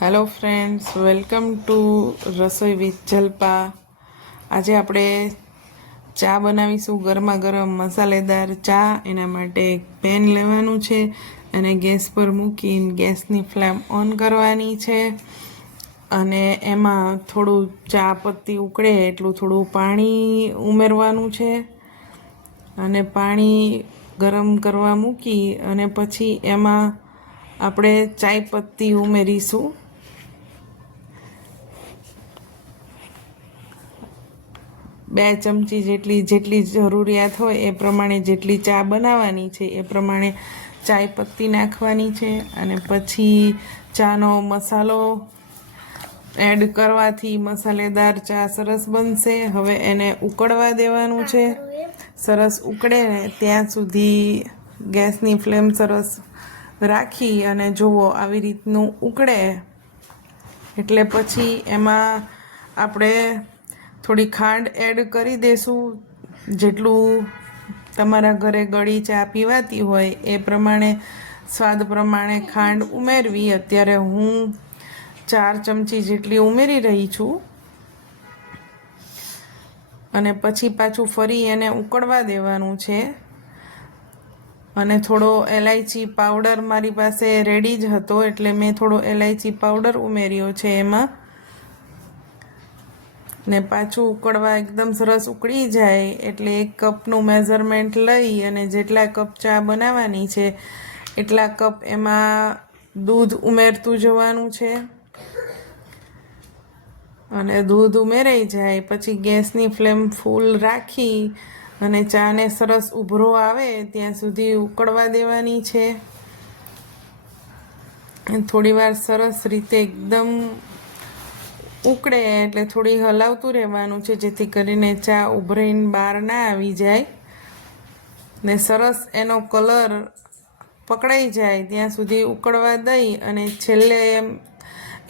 Hello friends, welcome to રસોઈ with Jalpa. આજે આપણે ચા બનાવીશું, ગરમા ગરમ મસાલેદાર ચા. એના માટે એક પેન લેવાનું છે અને ગેસ પર મૂકીને ગેસની ફ્લેમ ઓન કરવાની છે અને એમાં થોડું ચા પત્તી ઉકળે એટલું થોડું પાણી ઉમેરવાનું છે અને પાણી ગરમ કરવા મૂકી અને પછી એમાં આપણે ચાય પત્તી ઉમેરીશું. 2 ચમચી જેટલી જરૂરિયાત હોય એ પ્રમાણે, જેટલી ચા બનાવવાની છે એ પ્રમાણે ચાય પત્તી નાખવાની છે અને પછી ચાનો મસાલો એડ કરવાથી મસાલેદાર ચા સરસ બનશે. હવે એને ઉકળવા દેવાનું છે. સરસ ઉકળે ત્યાં સુધી ગેસની ફ્લેમ સરસ રાખી અને જુઓ આવી રીતનું ઉકળે એટલે પછી એમાં આપણે થોડી ખાંડ એડ કરી દઈશું. જેટલું તમારા ઘરે ગળી ચા પીવાતી હોય એ પ્રમાણે, સ્વાદ પ્રમાણે ખાંડ ઉમેરવી. અત્યારે હું 4 ચમચી જેટલી ઉમેરી રહી છું અને પછી પાછું ફરી એને ઉકળવા દેવાનું છે. અને થોડો એલાયચી પાવડર મારી પાસે રેડી જ હતો એટલે મેં થોડો એલાયચી પાવડર ઉમેર્યો છે એમાં. ને પાછું ઉકળવા એકદમ સરસ ઉકળી જાય એટલે 1 કપનું મેઝરમેન્ટ લઈ અને જેટલા કપ ચા બનાવવાની છે એટલા કપ એમાં દૂધ ઉમેરતું જવાનું છે. અને દૂધ ઉમેરાઈ જાય પછી ગેસની ફ્લેમ ફૂલ રાખી અને ચાને સરસ ઉભરો આવે ત્યાં સુધી ઉકળવા દેવાની છે. થોડીવાર સરસ રીતે એકદમ ઉકળે એટલે થોડી હલાવતું રહેવાનું છે જેથી કરીને ચા ઉભરાઈને બહાર ના આવી જાય ને સરસ એનો કલર પકડાઈ જાય ત્યાં સુધી ઉકળવા દઈ અને છેલ્લે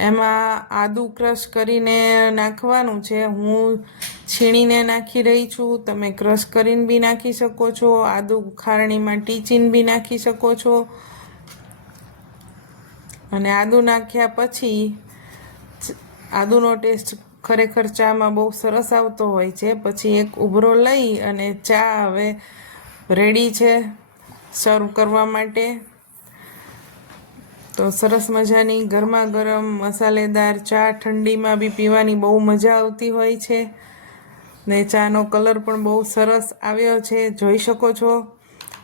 એમાં આદું ક્રશ કરીને નાખવાનું છે. હું છીણીને નાખી રહી છું, તમે ક્રશ કરીને બી નાખી શકો છો. આદું ખારણીમાં ટીચીને બી નાખી શકો છો. અને આદું નાખ્યા પછી આદુનો ટેસ્ટ ખરેખર ચામાં બહુ સરસ આવતો હોય છે. પછી એક ઉભરો લઈ અને ચા હવે રેડી છે સર્વ કરવા માટે. તો સરસ મજાની ગરમા ગરમ મસાલેદાર ચા ઠંડીમાં બી પીવાની બહુ મજા આવતી હોય છે ને ચાનો કલર પણ બહુ સરસ આવ્યો છે, જોઈ શકો છો.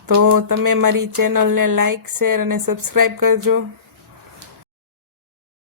તો તમે મારી ચેનલને લાઈક, શેર અને સબસ્ક્રાઈબ કરજો.